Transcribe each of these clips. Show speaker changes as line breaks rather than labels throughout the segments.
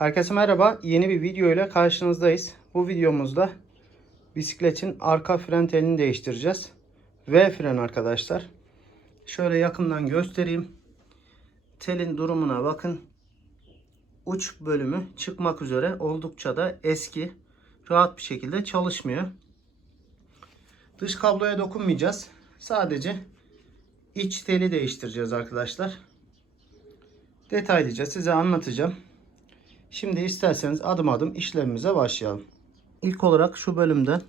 Herkese merhaba. Yeni bir video ile karşınızdayız. Bu videomuzda bisikletin arka fren telini değiştireceğiz. V fren arkadaşlar. Şöyle yakından göstereyim. Telin durumuna bakın. Uç bölümü çıkmak üzere oldukça da eski. Rahat bir şekilde çalışmıyor. Dış kabloya dokunmayacağız. Sadece iç teli değiştireceğiz arkadaşlar. Detaylıca size anlatacağım. Şimdi isterseniz adım adım işlemimize başlayalım. İlk olarak şu bölümden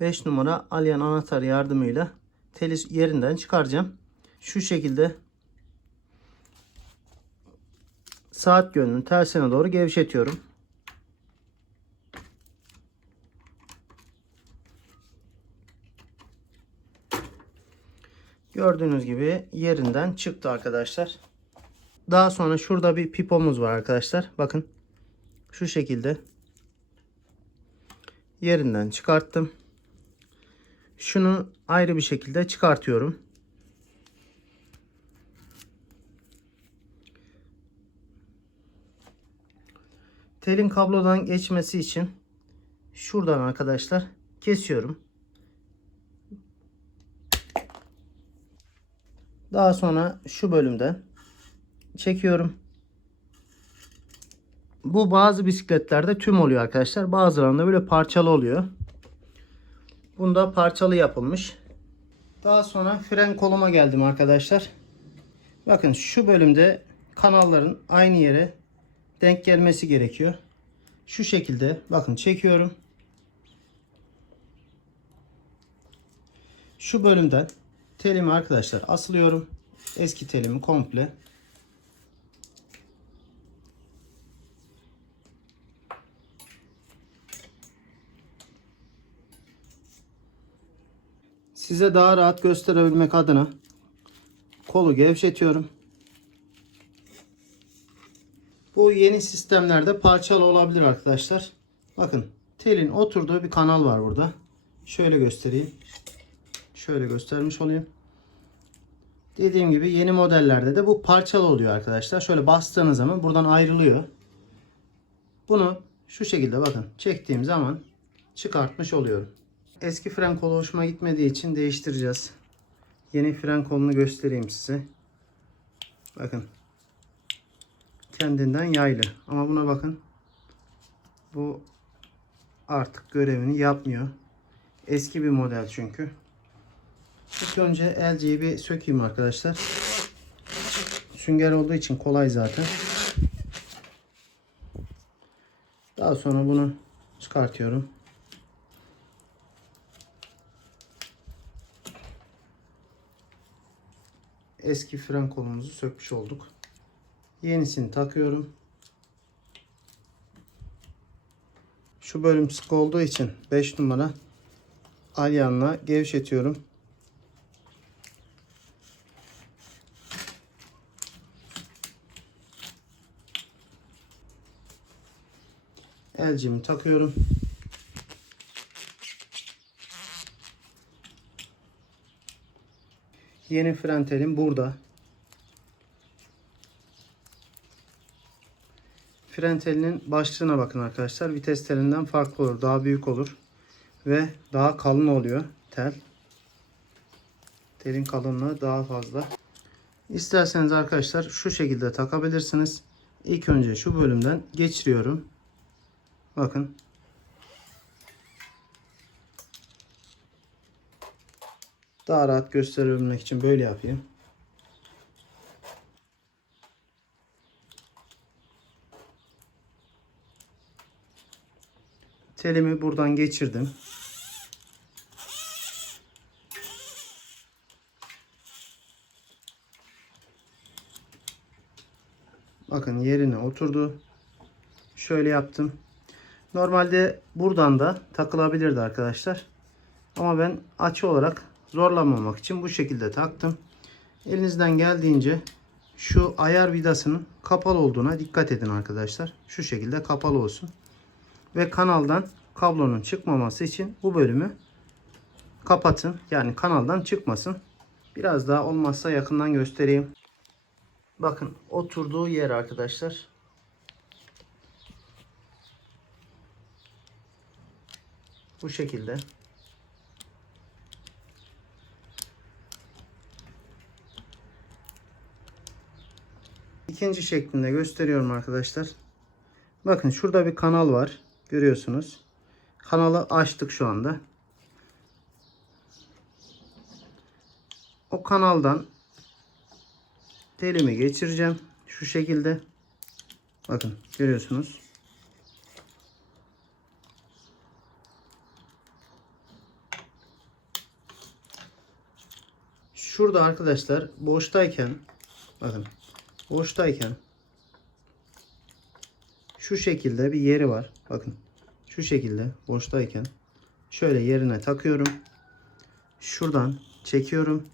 5 numara alyan anahtar yardımıyla teli yerinden çıkaracağım. Şu şekilde saat yönünün tersine doğru gevşetiyorum. Gördüğünüz gibi yerinden çıktı arkadaşlar. Daha sonra şurada bir pipomuz var arkadaşlar. Bakın şu şekilde yerinden çıkarttım. Şunu ayrı bir şekilde çıkartıyorum. Telin kablodan geçmesi için şuradan arkadaşlar kesiyorum. Daha sonra şu bölümden çekiyorum. Bu bazı bisikletlerde tüm oluyor arkadaşlar. Bazılarında böyle parçalı oluyor. Bunda parçalı yapılmış. Daha sonra fren koluma geldim arkadaşlar. Bakın şu bölümde kanalların aynı yere denk gelmesi gerekiyor. Şu şekilde bakın çekiyorum. Şu bölümden telimi arkadaşlar asılıyorum. Eski telimi komple. Size daha rahat gösterebilmek adına kolu gevşetiyorum. Bu yeni sistemlerde parçalı olabilir arkadaşlar. Bakın telin oturduğu bir kanal var burada. Şöyle göstereyim. Şöyle göstermiş olayım. Dediğim gibi yeni modellerde de bu parçalı oluyor arkadaşlar. Şöyle bastığınız zaman buradan ayrılıyor. Bunu şu şekilde bakın çektiğim zaman çıkartmış oluyorum. Eski fren kolu hoşuma gitmediği için değiştireceğiz. Yeni fren kolunu göstereyim size. Bakın. Kendinden yaylı. Ama buna bakın. Bu artık görevini yapmıyor. Eski bir model çünkü. İlk önce LG'yi bir sökeyim arkadaşlar. Sünger olduğu için kolay zaten. Daha sonra bunu çıkartıyorum. Eski fren kolumuzu sökmüş olduk. Yenisini takıyorum. Şu bölüm sık olduğu için 5 numara alyanla gevşetiyorum. Elcimi takıyorum. Yeni fren telim burada. Fren telinin başlığına bakın arkadaşlar. Vites telinden farklı olur. Daha büyük olur. Ve daha kalın oluyor tel. Telin kalınlığı daha fazla. İsterseniz arkadaşlar şu şekilde takabilirsiniz. İlk önce şu bölümden geçiriyorum. Bakın. Daha rahat gösterebilmek için böyle yapayım. Telimi buradan geçirdim. Bakın yerine oturdu. Şöyle yaptım. Normalde buradan da takılabilirdi arkadaşlar. Ama ben açı olarak zorlanmamak için bu şekilde taktım. Elinizden geldiğince şu ayar vidasının kapalı olduğuna dikkat edin arkadaşlar. Şu şekilde kapalı olsun. Ve kanaldan kablonun çıkmaması için bu bölümü kapatın. Yani kanaldan çıkmasın. Biraz daha olmazsa yakından göstereyim. Bakın oturduğu yer arkadaşlar. Bu şekilde. İkinci şeklinde gösteriyorum arkadaşlar. Bakın şurada bir kanal var. Görüyorsunuz. Kanalı açtık şu anda. O kanaldan telimi geçireceğim. Şu şekilde. Bakın görüyorsunuz. Şurada arkadaşlar boştayken bakın boştayken şu şekilde bir yeri var. Bakın şu şekilde boştayken şöyle yerine takıyorum. Şuradan çekiyorum.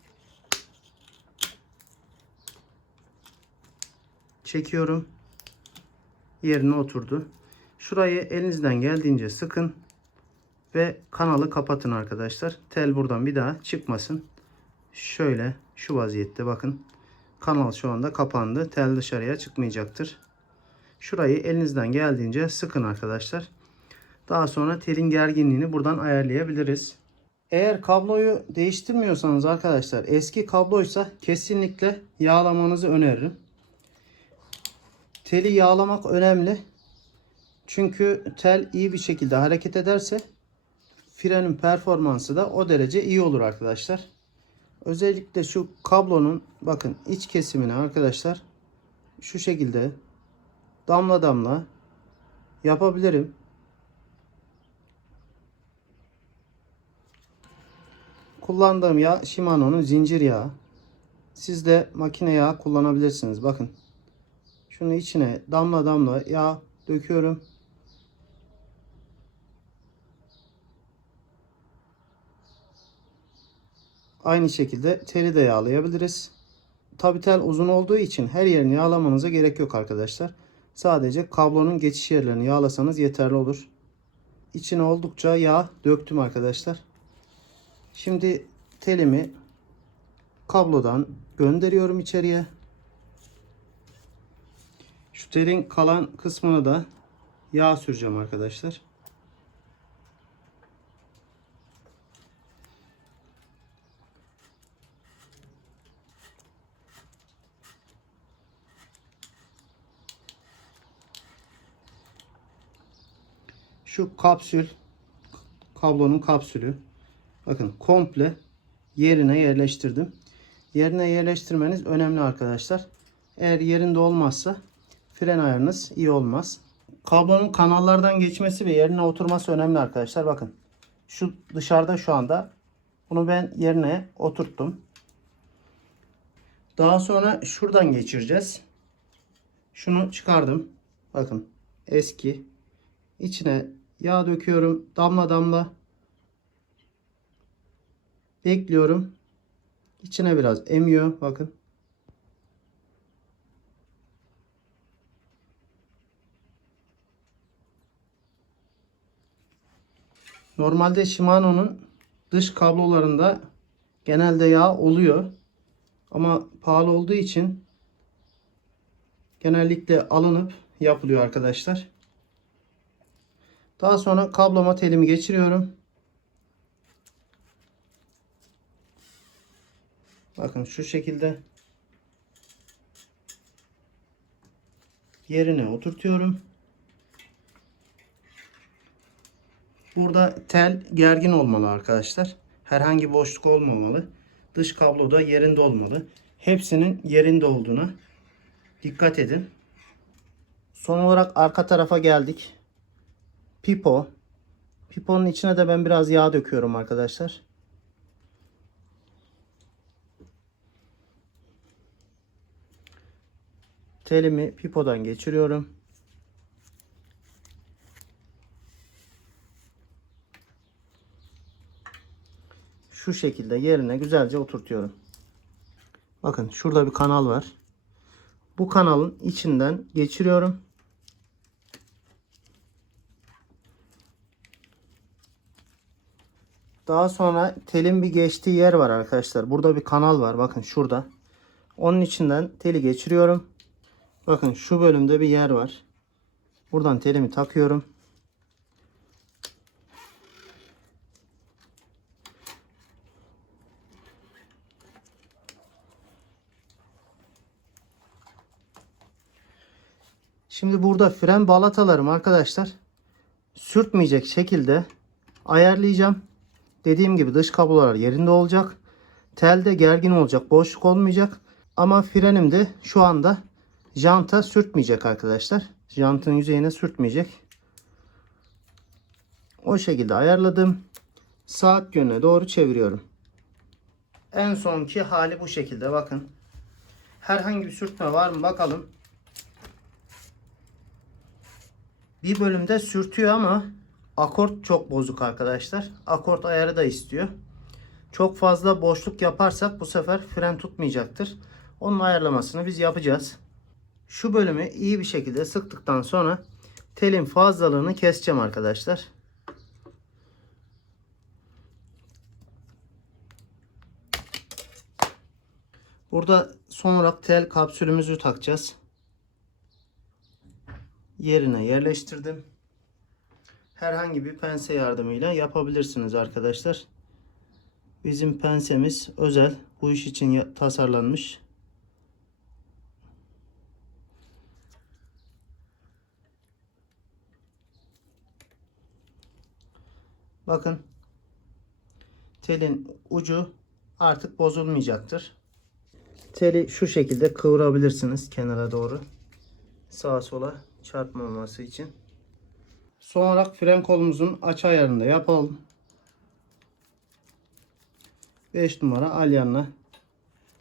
Çekiyorum. Yerine oturdu. Şurayı elinizden geldiğince sıkın ve kanalı kapatın arkadaşlar. Tel buradan bir daha çıkmasın. Şöyle şu vaziyette bakın. Kanal şu anda kapandı. Tel dışarıya çıkmayacaktır. Şurayı elinizden geldiğince sıkın arkadaşlar. Daha sonra telin gerginliğini buradan ayarlayabiliriz. Eğer kabloyu değiştirmiyorsanız arkadaşlar eski kabloysa kesinlikle yağlamanızı öneririm. Teli yağlamak önemli. Çünkü tel iyi bir şekilde hareket ederse frenin performansı da o derece iyi olur arkadaşlar. Özellikle şu kablonun bakın iç kesimini arkadaşlar şu şekilde damla damla yapabilirim. Kullandığım yağ Shimano'nun zincir yağı. Siz de makine yağı kullanabilirsiniz. Bakın. Şunu içine damla damla yağ döküyorum. Aynı şekilde teli de yağlayabiliriz. Tabi tel uzun olduğu için her yerini yağlamanıza gerek yok arkadaşlar. Sadece kablonun geçiş yerlerini yağlasanız yeterli olur. İçine oldukça yağ döktüm arkadaşlar. Şimdi telimi kablodan gönderiyorum içeriye. Şu telin kalan kısmını da yağ süreceğim arkadaşlar. Şu kapsül kablonun kapsülü bakın komple yerine yerleştirdim. Yerine yerleştirmeniz önemli arkadaşlar. Eğer yerinde olmazsa fren ayarınız iyi olmaz. Kablonun kanallardan geçmesi ve yerine oturması önemli arkadaşlar. Bakın şu dışarıda şu anda bunu ben yerine oturttum. Daha sonra şuradan geçireceğiz. Şunu çıkardım. Bakın eski. İçine yağ döküyorum. Damla damla. Bekliyorum. İçine biraz emiyor. Bakın. Normalde Shimano'nun dış kablolarında genelde yağ oluyor. Ama pahalı olduğu için genellikle alınıp yapılıyor arkadaşlar. Daha sonra kabloma telimi geçiriyorum. Bakın şu şekilde yerine oturtuyorum. Burada tel gergin olmalı arkadaşlar. Herhangi boşluk olmamalı. Dış kablo da yerinde olmalı. Hepsinin yerinde olduğuna dikkat edin. Son olarak arka tarafa geldik. Pipo. Piponun içine de ben biraz yağ döküyorum arkadaşlar. Telimi pipodan geçiriyorum. Şu şekilde yerine güzelce oturtuyorum. Bakın şurada bir kanal var. Bu kanalın içinden geçiriyorum. Daha sonra telin bir geçtiği yer var arkadaşlar. Burada bir kanal var. Bakın şurada. Onun içinden teli geçiriyorum. Bakın şu bölümde bir yer var. Buradan telimi takıyorum. Şimdi burada fren balatalarım arkadaşlar sürtmeyecek şekilde ayarlayacağım. Dediğim gibi dış kablolar yerinde olacak. Telde gergin olacak. Boşluk olmayacak. Ama frenim de şu anda janta sürtmeyecek arkadaşlar. Jantın yüzeyine sürtmeyecek. O şekilde ayarladım. Saat yönüne doğru çeviriyorum. En sonki hali bu şekilde bakın. Herhangi bir sürtme var mı bakalım. Bir bölümde sürtüyor ama akort çok bozuk arkadaşlar. Akort ayarı da istiyor. Çok fazla boşluk yaparsak bu sefer fren tutmayacaktır. Onun ayarlamasını biz yapacağız. Şu bölümü iyi bir şekilde sıktıktan sonra telin fazlalığını keseceğim arkadaşlar. Burada son olarak tel kapsülümüzü takacağız. Yerine yerleştirdim. Herhangi bir pense yardımıyla yapabilirsiniz arkadaşlar. Bizim pensemiz özel. Bu iş için tasarlanmış. Bakın. Telin ucu artık bozulmayacaktır. Teli şu şekilde kıvırabilirsiniz kenara doğru. Sağa sola çarpmaması için. Son olarak fren kolumuzun aç ayarını da yapalım. 5 numara alyanla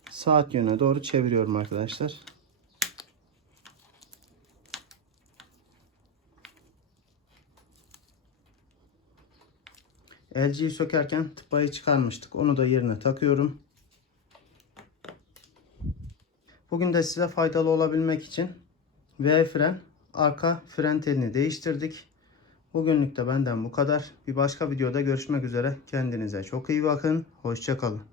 saat yönüne doğru çeviriyorum arkadaşlar. LG'yi sökerken tıpayı çıkarmıştık. Onu da yerine takıyorum. Bugün de size faydalı olabilmek için V fren arka fren telini değiştirdik. Bugünlük de benden bu kadar. Bir başka videoda görüşmek üzere. Kendinize çok iyi bakın. Hoşçakalın.